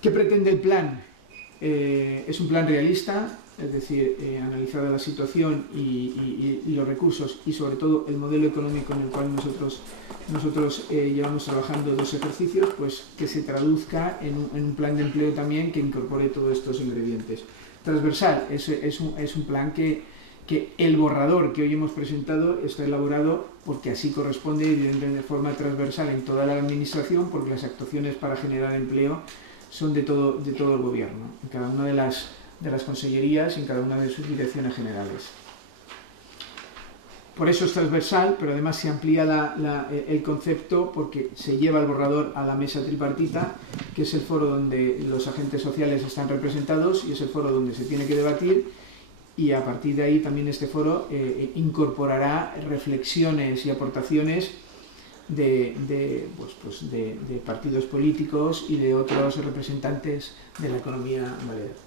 ¿Qué pretende el plan? Es un plan realista, es decir, analizada la situación y los recursos y sobre todo el modelo económico en el cual nosotros llevamos trabajando 2 ejercicios, pues que se traduzca en un plan de empleo también que incorpore todos estos ingredientes. Transversal, es un plan que el borrador que hoy hemos presentado está elaborado porque así corresponde, evidentemente, de forma transversal en toda la administración, porque las actuaciones para generar empleo son de todo el gobierno, en cada una de las consellerías y en cada una de sus direcciones generales. Por eso es transversal, pero además se amplía el concepto porque se lleva el borrador a la mesa tripartita, que es el foro donde los agentes sociales están representados y es el foro donde se tiene que debatir, y a partir de ahí también este foro incorporará reflexiones y aportaciones de partidos políticos y de otros representantes de la economía balear.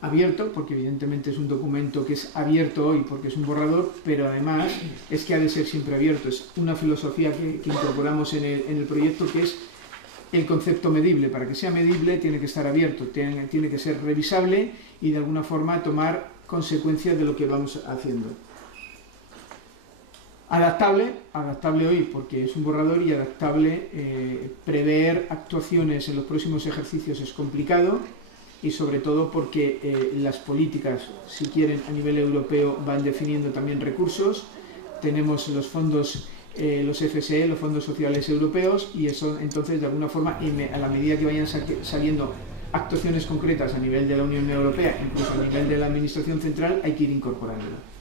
Abierto, porque evidentemente es un documento que es abierto hoy porque es un borrador, pero además es que ha de ser siempre abierto. Es una filosofía que incorporamos en el proyecto, que es el concepto medible. Para que sea medible tiene que estar abierto, tiene que ser revisable y de alguna forma tomar consecuencias de lo que vamos haciendo. Adaptable hoy porque es un borrador, y adaptable, prever actuaciones en los próximos ejercicios es complicado, y sobre todo porque las políticas, si quieren, a nivel europeo van definiendo también recursos. Tenemos los fondos, los FSE, los fondos sociales europeos, y eso entonces de alguna forma, a la medida que vayan saliendo actuaciones concretas a nivel de la Unión Europea, incluso a nivel de la Administración Central, hay que ir incorporándolo.